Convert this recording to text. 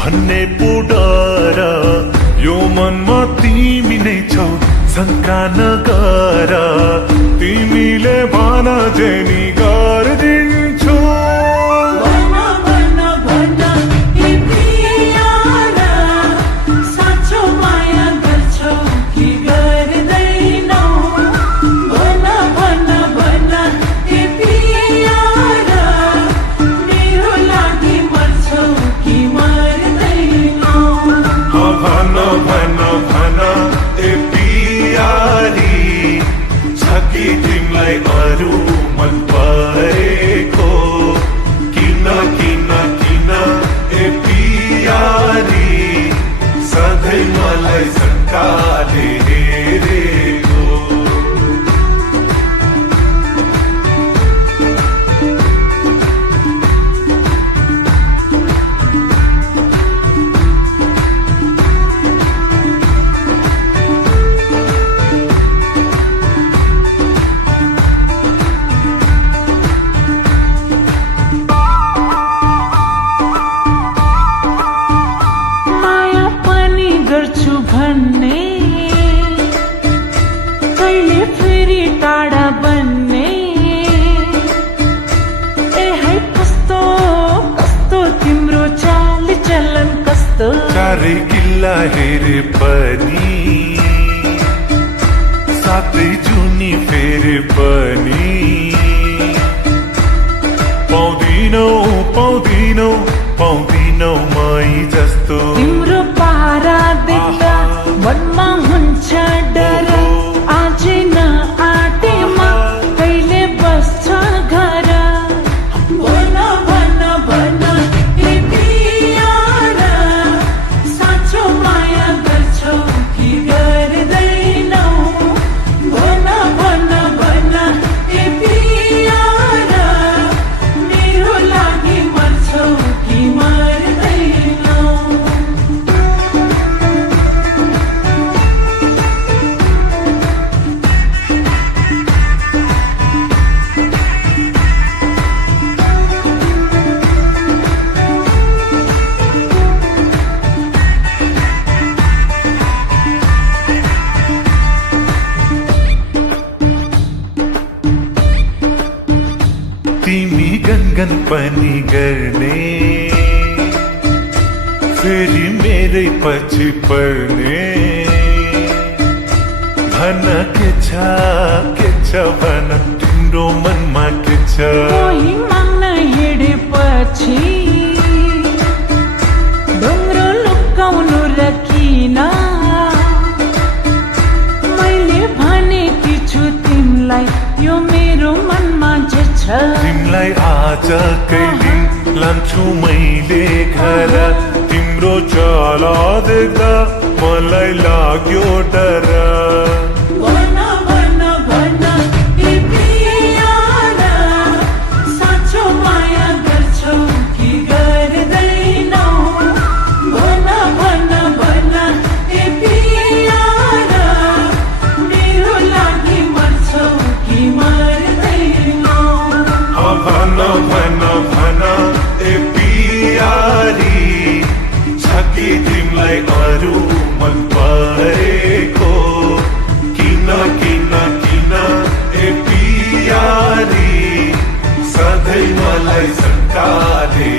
भन्ने पो डर यो मनमा तिमी नै छौ शङ्का नगर तिमीले भन जेनी गरिदिन्छु तिमीलाई अरू मन परेको किन किन किन ए पियारी सधैँ मलाई शङ्काले हेरेको गर्छु भन्ने कहिले फेरि टाढा बन्ने ए है कस्तो कस्तो तिम्रो चाल चलन कस्तो चारै किल्ला हेरे पनि सातै जुनी फेरे पनि पाउँदिनौ पाउँदिनौ पाउँदिनौ मै जस्तो तिम्रो पारा देख्दा मनमा हुन्छ डर आजै न आटेमा कहिले बस्छ घर भन भन भन ए पियारा साँचो माया गर्छौ कि गर्दैनौ भन भन भन ए पियारा मेरो लागि मर्छौ कि मर्दैनौ तिमी गनगन पनि गर्ने फेरि मेरै पछि पर्ने भन के छ भन तिम्रो मनमा के छ कोही माग्न हिँडेपछि ढुङ्ग्रो लुकाउनु र किन मैले भनेकी छु तिमीलाई यो मेरो मनमा जे छ तिमीलाई आजकै दिन लान्छु मैले घर तिम्रो चला देख्दा मलाई लाग्यो डर भन भन भन ए पियारा साँचो माया गर्छौ कि गर्दैनौ भन भन भन ए पियारा मेरो लागि मर्छौ कि मर्दैनौ भन भन भन ए पियारी छ कि तिमीलाई अरू मन परेको किन किन किन ए पियारी सधैँ मलाई शङ्काले